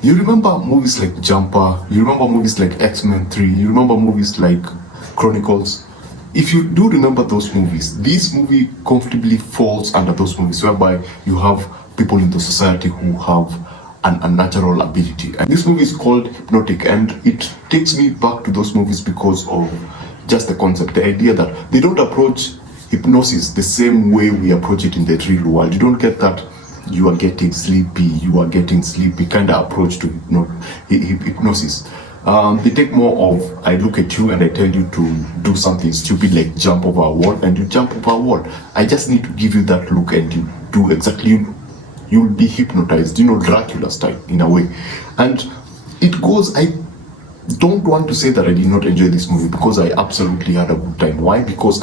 You remember movies like Jumper, you remember movies like X-Men 3, you remember movies like Chronicles. If you do remember those movies, this movie comfortably falls under those movies, whereby you have people in the society who have an unnatural ability. And this movie is called Hypnotic, and it takes me back to those movies because of just the concept, the idea that they don't approach hypnosis the same way we approach it in the real world. You don't get that you are getting sleepy kind of approach to hypnosis. They take more of, I look at you and I tell you to do something stupid like jump over a wall, and you jump over a wall. I just need to give you that look and you do exactly, you'll be hypnotized, Dracula style in a way. And it goes, I don't want to say that I did not enjoy this movie, because I absolutely had a good time. Why? Because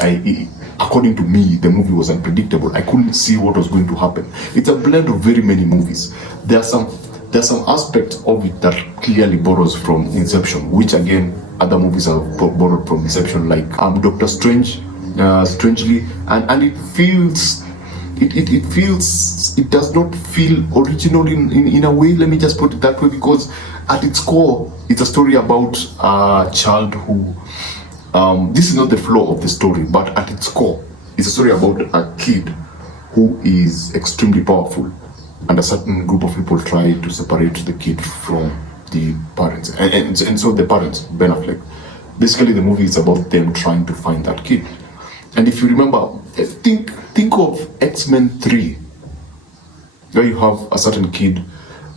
according to me, the movie was unpredictable. I couldn't see what was going to happen. It's a blend of very many movies. There's some aspects of it that clearly borrows from Inception, which again other movies have borrowed from Inception, like Doctor Strange, strangely, and it feels, it does not feel original in a way. Let me just put it that way, because at its core, it's a story about a child who, this is not the flow of the story, but at its core, it's a story about a kid who is extremely powerful, and a certain group of people try to separate the kid from the parents. And so the parents, Ben Affleck, basically the movie is about them trying to find that kid. And if you remember, think of X-Men 3, where you have a certain kid,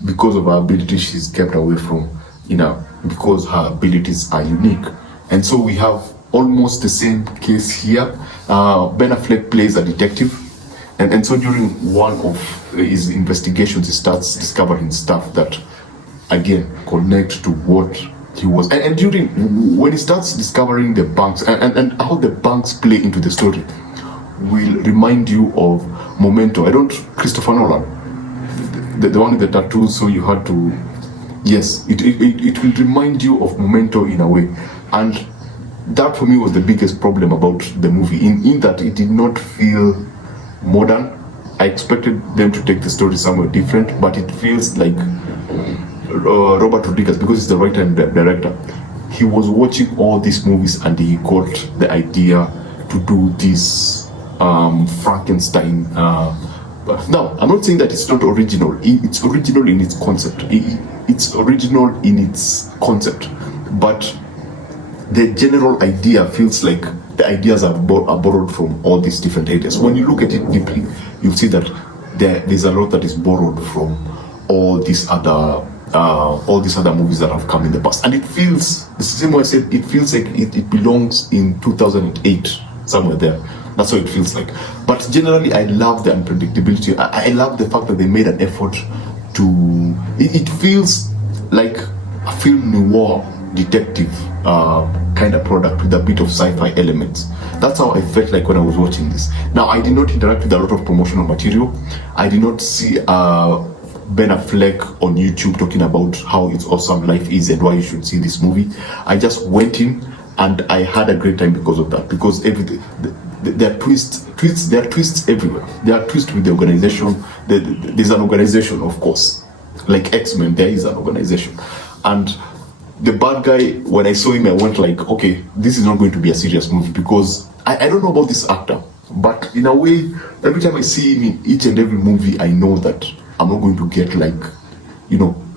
because of her ability, she's kept away from, because her abilities are unique. And so we have almost the same case here. Ben Affleck plays a detective, and so during one of his investigations, he starts discovering stuff that, again, connect to what he was. And during, when he starts discovering the banks, and how the banks play into the story, will remind you of Memento. Christopher Nolan, the one with the tattoos, so you had to, yes, it will remind you of Memento in a way. And that for me was the biggest problem about the movie, in that it did not feel modern. I expected them to take the story somewhere different, but it feels like Robert Rodriguez, because he's the writer and the director, he was watching all these movies and he got the idea to do this Frankenstein. Now, I'm not saying that it's not original. It's original in its concept. It's original in its concept, but the general idea feels like the ideas are borrowed from all these different ideas. When you look at it deeply, you'll see that there's a lot that is borrowed from all these other movies that have come in the past. And it feels, the same way I said, it feels like it belongs in 2008, somewhere there. That's what it feels like. But generally, I love the unpredictability. I love the fact that they made an effort to, it feels like a film noir detective kind of product with a bit of sci-fi elements. That's how I felt like when I was watching this. Now, I did not interact with a lot of promotional material. I did not see Ben Affleck on YouTube talking about how it's awesome life is and why you should see this movie. I just went in and I had a great time because of that. Because everything, there are twists everywhere. There are twists with the organization. There's an organization, of course, like X-Men. There is an organization, and the bad guy, when I saw him, I went like, okay, this is not going to be a serious movie, because I don't know about this actor, but in a way, every time I see him in each and every movie, I know that I'm not going to get like,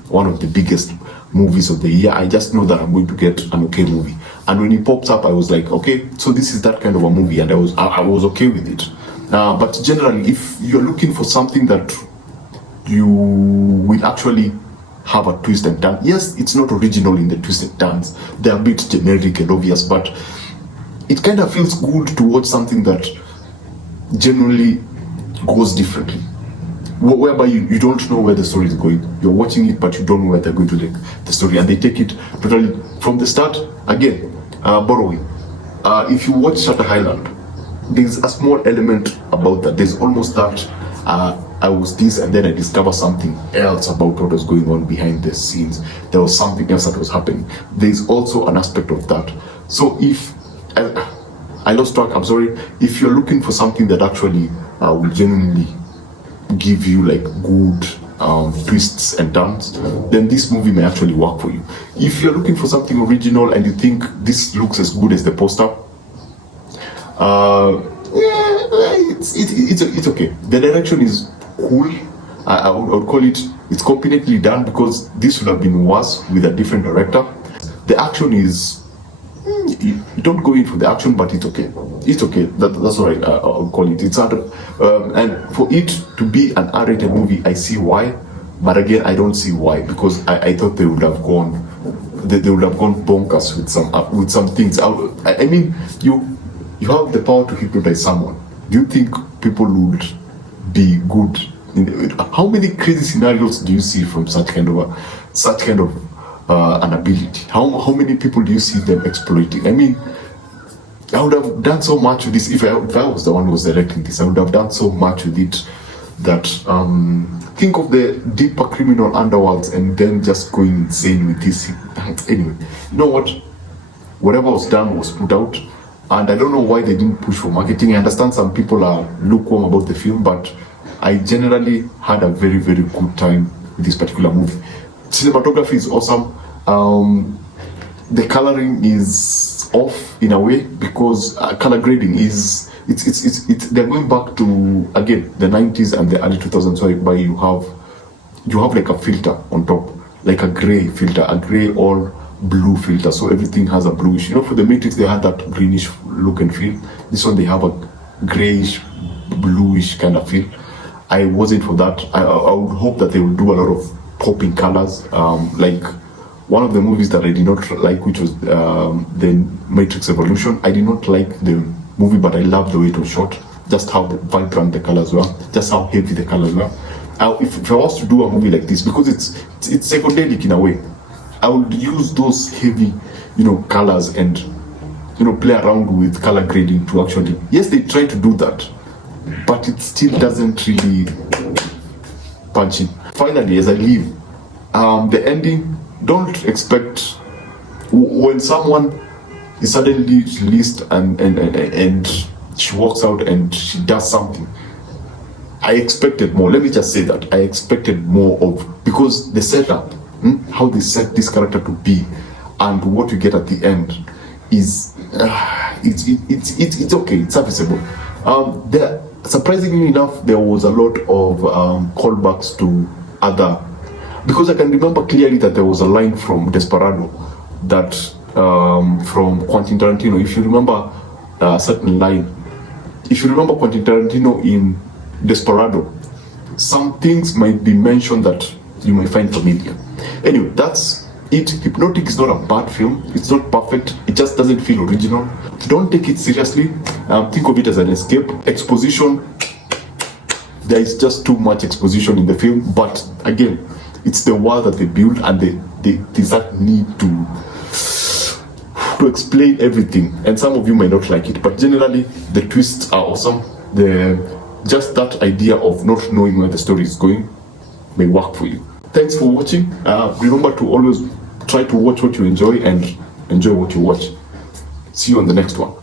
one of the biggest movies of the year. I just know that I'm going to get an okay movie. And when he pops up, I was like, okay, so this is that kind of a movie, and I was okay with it. But generally, if you're looking for something that you will actually have a twist and turn, yes, it's not original in the twist and turns. They're a bit generic and obvious, but it kind of feels good to watch something that generally goes differently, whereby you don't know where the story is going. You're watching it, but you don't know where they're going to take the story, and they take it totally from the start. Again, borrowing. If you watch Shutter Island, there's a small element about that. There's almost that I was this, and then I discover something else about what was going on behind the scenes. There was something else that was happening. There's also an aspect of that. So if I lost track, I'm sorry. If you're looking for something that actually will genuinely give you like good twists and turns, then this movie may actually work for you. If you're looking for something original and you think this looks as good as the poster, it's okay. The direction is cool. I would call it's competently done, because this would have been worse with a different director. The action is, you don't go in for the action, but it's okay. It's okay. That's what I would call it. It's hard, and for it to be an R-rated movie, I see why, but again, I don't see why, because I thought they would have gone bonkers with some things. I mean, you have the power to hypnotize someone. Do you think people would be good? How many crazy scenarios do you see from such kind of an ability? How many people do you see them exploiting? I mean, I would have done so much with this if I was the one who was directing this. I would have done so much with it that think of the deeper criminal underworlds and then just going insane with this. Anyway, you know what? Whatever was done was put out, and I don't know why they didn't push for marketing. I understand some people are lukewarm about the film, but I generally had a very, very good time with this particular movie. Cinematography is awesome. The coloring is off in a way, because color grading is they're going back to, again, the 90s and the early 2000s, where you have like a filter on top, like a gray filter, a gray or blue filter, so everything has a bluish. You know, for the Matrix they had that greenish look and feel. This one they have a grayish, bluish kind of feel. I wasn't for that. I would hope that they will do a lot of popping colors, like one of the movies that I did not like, which was the Matrix Evolution. I did not like the movie, but I loved the way it was shot, just how vibrant the colors were, just how heavy the colors were. If I was to do a movie like this, because it's psychedelic in a way, I would use those heavy, colors and, play around with color grading to actually, yes, they try to do that, but it still doesn't really punch in. Finally, as I leave, the ending, don't expect, when someone is suddenly released and she walks out and she does something, I expected more. Let me just say that I expected more of, because the setup, how they set this character to be, and what you get at the end is it's okay, it's serviceable. Surprisingly enough, there was a lot of callbacks to other, because I can remember clearly that there was a line from Desperado that from Quentin Tarantino. If you remember a certain line, if you remember Quentin Tarantino in Desperado, some things might be mentioned that you might find familiar. Anyway, that's it. Hypnotic is not a bad film. It's not perfect. It just doesn't feel original. Don't take it seriously. Think of it as an escape. Exposition, there is just too much exposition in the film, but again, it's the world that they build, and there's that need to explain everything, and some of you might not like it, but generally the twists are awesome. Just that idea of not knowing where the story is going may work for you. Thanks for watching. Remember to always try to watch what you enjoy and enjoy what you watch. See you on the next one.